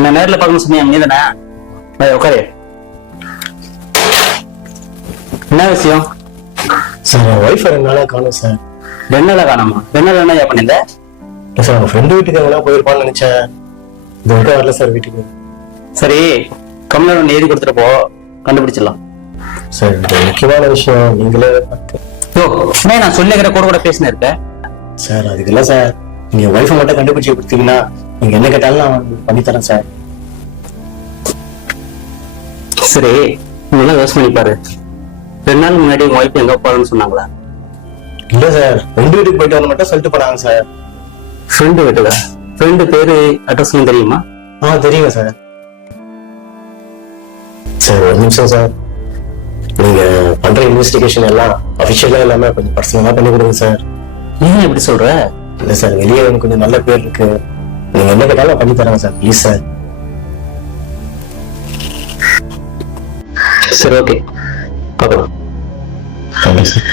என்ன நேர்ல பார்க்கணும் சொன்னீங்க நீ தானே? உட்காரு. என்ன விஷயம்? சார் என் ஒய்ஃப் ரெண்டு நாளா காணும் சார். வெண்ணல காணாமா? வெண்ணல என்ன பண்ணிருந்த இல்லை சார் அவங்க ஃப்ரெண்டு வீட்டுக்கு எங்கன்னா போயிருப்பான்னு நினைச்சேன். இது வரைக்கும் வரல சார் வீட்டுக்கு. சரி கம்ப்ளைண்ட் ஒன்று எழுதி கொடுத்துட்டு போ. கண்டுபிடிச்சிடலாம். சார் இது முக்கியமான விஷயம். நீங்களே பார்த்து. யோ என்ன நான் சொல்லிக்கிற கூட கூட பேசினு இருக்கேன் சார் அதுக்கு இல்லை சார். நீங்க ஒய்ஃபை மட்டும் கண்டுபிடிச்சு கொடுத்தீங்கன்னா நீங்க என்ன கேட்டாலும் நான் பண்ணி தரேன் சார். சரி நல்லா யோசனை பாரு ரெண்டு நாள் முன்னாடி உங்க ஒய்ஃப் எங்க போறேன்னு சொன்னாங்களா? இல்ல சார். ரெண்டு வீட்டுக்கு போயிட்டு வந்து மட்டும் சொல்லிட்டு போனாங்க சார். ஃப்ரெண்டு வீட்டுல? ஃப்ரெண்டு பேரு அட்ரஸ்லாம் தெரியுமா? ஆ தெரியுங்க சார். சார் ஒரு நிமிஷம் சார். நீங்க பண்ற இன்வெஸ்டிகேஷன் எல்லாம் அபிஷியலா இல்லாம கொஞ்சம் பர்சனலா பண்ணி கொடுங்க சார். ஏன் இப்படி சொல்ற? இல்ல சார் வெளியே எனக்கு கொஞ்சம் நல்ல பேர் இருக்கு. நீங்க என்ன கேட்டாலும் பண்ணி தரேன் சார். Please sir. சரி ஓகே பார்க்கலாம் தேங்க்யூ சார்